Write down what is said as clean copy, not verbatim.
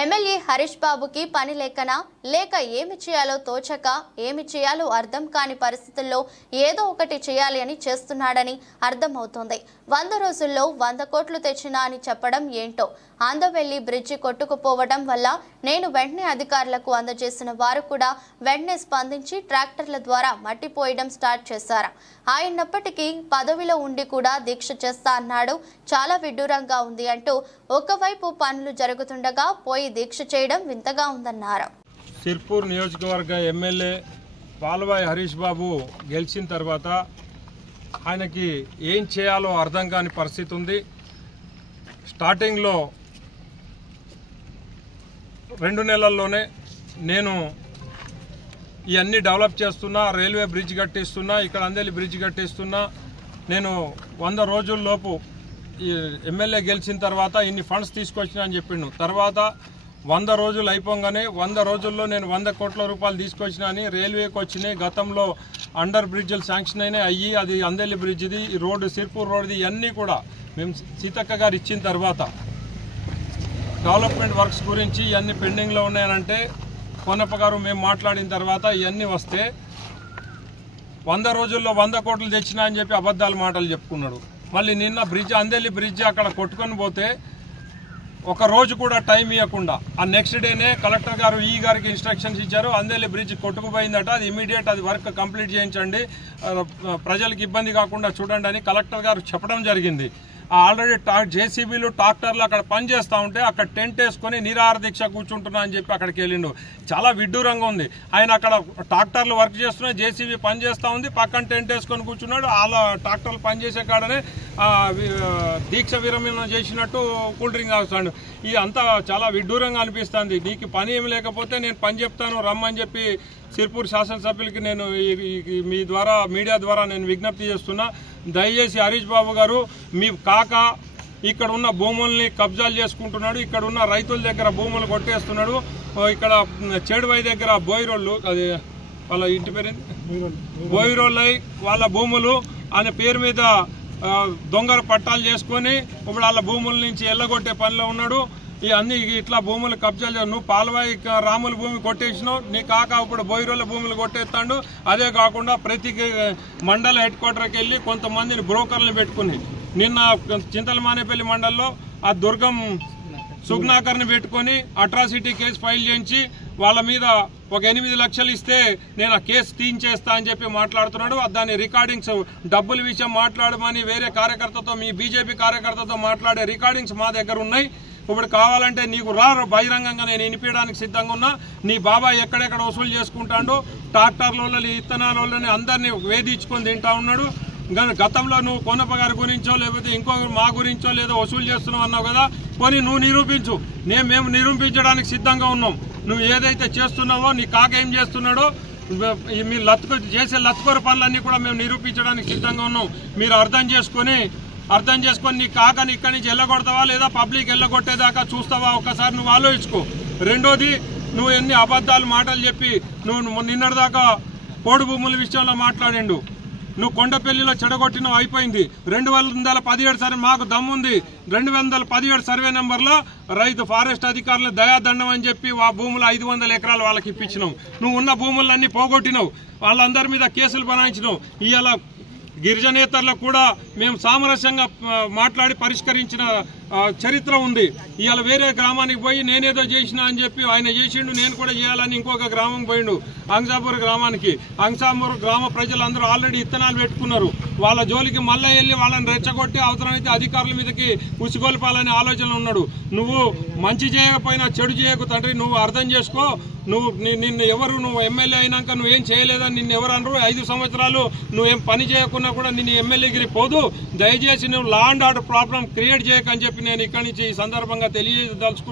MLA Harish బాబుకి పని లేకనా లేక ఏమి చేయాలో తోచక ఏమి చేయాలో అర్థం కాని పరిస్థితుల్లో ఏదో ఒకటి చేయాలి అని చేస్తున్నాడని అర్థమవుతోంది. 100 రోజుల్లో 100 కోట్లు తెచ్చినా అని చెప్పడం ఏంటో. ఆందవెల్లి బ్రిడ్జి కొట్టుకుపోవడం వల్ల నేను వెంటనే అధికారులకు అందజేసిన వారు కూడా వెంటనే స్పందించి ట్రాక్టర్ల ద్వారా మట్టి పోయడం స్టార్ట్ చేశారు. ఆయనప్పటికీ పదవిలో ఉండి కూడా దీక్ష చేస్తా అన్నాడు. చాలా విడ్డూరంగా ఉంది అంటూ ఒకవైపు పనులు జరుగుతుండగా పోయి దీక్ష చేయడం వింతగా ఉందన్నారు. సిర్పూర్ నియోజకవర్గ ఎమ్మెల్యే పాల్వాయి హరీష్ బాబు గెలిచిన తర్వాత ఆయనకి ఏం చేయాలో అర్థం కాని పరిస్థితి ఉంది. స్టార్టింగ్లో 2 నెలల్లోనే నేను ఇవన్నీ డెవలప్ చేస్తున్నా, రైల్వే బ్రిడ్జ్ కట్టిస్తున్నా, ఇక్కడ అందెల్లి బ్రిడ్జ్ కట్టిస్తున్నా, నేను 100 రోజుల్లోపు ఈ ఎమ్మెల్యే గెలిచిన తర్వాత ఇన్ని ఫండ్స్ తీసుకొచ్చినా అని చెప్పిండు. తర్వాత 100 రోజులు అయిపోగానే 100 రోజుల్లో నేను 100 కోట్ల రూపాయలు తీసుకొచ్చినా అని రైల్వేకి వచ్చినాయి. గతంలో అండర్ బ్రిడ్జ్లు శాంక్షన్ అయినాయి అయ్యి, అది అందెల్లి బ్రిడ్జ్ది, ఈ రోడ్డు సిర్పూర్ రోడ్ది, ఇవన్నీ కూడా మేము సీతక్క గారు ఇచ్చిన తర్వాత డెవలప్మెంట్ వర్క్స్ గురించి ఇవన్నీ పెండింగ్లో ఉన్నాయనంటే కొనప్ప గారు మేము మాట్లాడిన తర్వాత ఇవన్నీ వస్తే 100 రోజుల్లో 100 కోట్లు తెచ్చినా అని చెప్పి అబద్ధాలు మాటలు చెప్పుకున్నాడు. మళ్ళీ నిన్న బ్రిడ్జ్ అందెల్లి బ్రిడ్జ్ అక్కడ కొట్టుకొని పోతే ఒక రోజు కూడా టైం ఇవ్వకుండా ఆ నెక్స్ట్ డేనే కలెక్టర్ గారు ఈ గారికి ఇన్స్ట్రక్షన్స్ ఇచ్చారు. అందెల్లి బ్రిడ్జ్ కొట్టుకుపోయిందట, అది ఇమీడియట్ అది వర్క్ కంప్లీట్ చేయించండి, ప్రజలకు ఇబ్బంది కాకుండా చూడండి అని కలెక్టర్ గారు చెప్పడం జరిగింది. ఆల్రెడీ జేసీబీలు ట్రాక్టర్లు అక్కడ పనిచేస్తూ ఉంటే అక్కడ టెంట్ వేసుకొని నిరాహార దీక్ష కూర్చుంటున్నా అని చెప్పి అక్కడికి వెళ్ళిండు. చాలా విడ్డూరంగా ఉంది. ఆయన అక్కడ ట్రాక్టర్లు వర్క్ చేస్తున్నాయి, జేసీబీ పనిచేస్తూ ఉంది, పక్కన టెంట్ వేసుకొని కూర్చున్నాడు. వాళ్ళ ట్రాక్టర్లు పనిచేసే కాడనే దీక్ష విరమణ చేసినట్టు కూల్ డ్రింక్ తాగుతాడు. ఇది అంతా చాలా విడ్డూరంగా అనిపిస్తుంది. నీకు పని ఏమి లేకపోతే నేను పని చెప్తాను రమ్మని చెప్పి సిర్పూర్ శాసనసభ్యులకి నేను మీ ద్వారా మీడియా ద్వారా నేను విజ్ఞప్తి చేస్తున్నా. దయచేసి హరీష్ బాబు గారు, మీ కాక ఇక్కడ ఉన్న భూముల్ని కబ్జాలు చేసుకుంటున్నాడు, ఇక్కడ ఉన్న రైతుల దగ్గర భూములు కొట్టేస్తున్నాడు. ఇక్కడ చెడువై దగ్గర బోయిరోళ్ళు, అది వాళ్ళ ఇంటి పేరు బోయిరోళ్ళై వాళ్ళ భూములు ఆయన పేరు మీద దొంగర పట్టాలు చేసుకొని ఇప్పుడు వాళ్ళ భూముల నుంచి ఎల్లగొట్టే పనిలో ఉన్నాడు. ఈ అన్ని ఇట్లా భూములు కబ్జాలు, నువ్వు పాల్వాయి రాముల భూమి కొట్టేసినావు, నీ కాక ఇప్పుడు బోయిరోళ్ళ భూములు కొట్టేస్తాడు. అదే కాకుండా ప్రతి మండల హెడ్ క్వార్టర్కి వెళ్ళి కొంతమందిని బ్రోకర్లను పెట్టుకుని నిన్న చింతలమానేపల్లి మండలంలో ఆ దుర్గం సుగ్నాకర్ని పెట్టుకొని అట్రాసిటీ కేసు ఫైల్ చేయించి వాళ్ళ మీద ఒక 8 లక్షలు ఇస్తే నేను ఆ కేసు తీయించేస్తా అని చెప్పి మాట్లాడుతున్నాడు. దాని రికార్డింగ్స్ డబ్బుల విషయం మాట్లాడమని వేరే కార్యకర్తతో, మీ బీజేపీ కార్యకర్తతో మాట్లాడే రికార్డింగ్స్ మా దగ్గర ఉన్నాయి. ఇప్పుడు కావాలంటే నీకు బహిరంగంగా నేను వినిపించడానికి సిద్ధంగా ఉన్నా. నీ బాబాయ్ ఎక్కడెక్కడ వసూలు చేసుకుంటాడో, ట్రాక్టర్లని ఇత్తనాలని అందరినీ వేధించుకొని తింటా ఉన్నాడు. గతంలో నువ్వు కొనప్ప గారి గురించో లేకపోతే ఇంకో మా గురించో లేదో వసూలు చేస్తున్నావు అన్నావు కదా, పోనీ నువ్వు నిరూపించు. మేము నిరూపించడానికి సిద్ధంగా ఉన్నాం. నువ్వు ఏదైతే చేస్తున్నావో, నీ కాక ఏం చేస్తున్నాడో, మీరు చేసే లత్కోరు పనులన్నీ కూడా మేము నిరూపించడానికి సిద్ధంగా ఉన్నాం. మీరు అర్థం చేసుకొని నీ కాకని ఇక్కడి నుంచి వెళ్ళగొడతావా లేదా పబ్లిక్ వెళ్ళగొట్టేదాకా చూస్తావా ఒక్కసారి నువ్వు ఆలోచించుకో. రెండోది, నువ్వు ఎన్ని అబద్ధాలు మాటలు చెప్పి నువ్వు నిన్నటిదాకా పోడు భూముల విషయంలో మాట్లాడిండు. నువ్వు కొండపల్లిలో చెడగొట్టినవు, అయిపోయింది. 2017 సర్వే మాకు దమ్ముంది. 2017 సర్వే నెంబర్లో రైతు ఫారెస్ట్ అధికారులు దయాదండం అని చెప్పి ఆ భూములు 500 ఎకరాలు వాళ్ళకి ఇప్పించినావు. నువ్వు ఉన్న భూములన్నీ పోగొట్టినావు, వాళ్ళందరి మీద కేసులు బనాయించినావు. ఇవాళ గిరిజనేతర్లకు కూడా మేము సామరస్యంగా మాట్లాడి పరిష్కరించిన చరిత్ర ఉంది. ఇవాళ వేరే గ్రామానికి పోయి నేనేదో చేసినా అని చెప్పి ఆయన చేసిండు, నేను కూడా చేయాలని ఇంకొక గ్రామం పోయిండు, అంగ్సాపూర్ గ్రామానికి. అంగ్సాపూర్ గ్రామ ప్రజలందరూ ఆల్రెడీ ఇత్తనాలు పెట్టుకున్నారు. వాళ్ళ జోలికి మళ్ళీ వెళ్ళి వాళ్ళని రెచ్చగొట్టి అవసరమైతే అధికారుల మీదకి ఉసిగొల్పాలనే ఆలోచన ఉన్నాడు. నువ్వు మంచి చేయకపోయినా చెడు చేయకు తండ్రి, నువ్వు అర్థం చేసుకో. నువ్వు ఎమ్మెల్యే అయినాక నువ్వేం చేయలేదని నిన్ను ఎవరు అనరు. 5 సంవత్సరాలు నువ్వేం పని చేయకున్నా కూడా నిన్ను ఎమ్మెల్యేగిరి పోదు. దయచేసి నువ్వు law and order problem create చేయకని చెప్పి నేను ఇక్కడి నుంచి ఈ సందర్భంగా తెలియదలుచుకున్నా.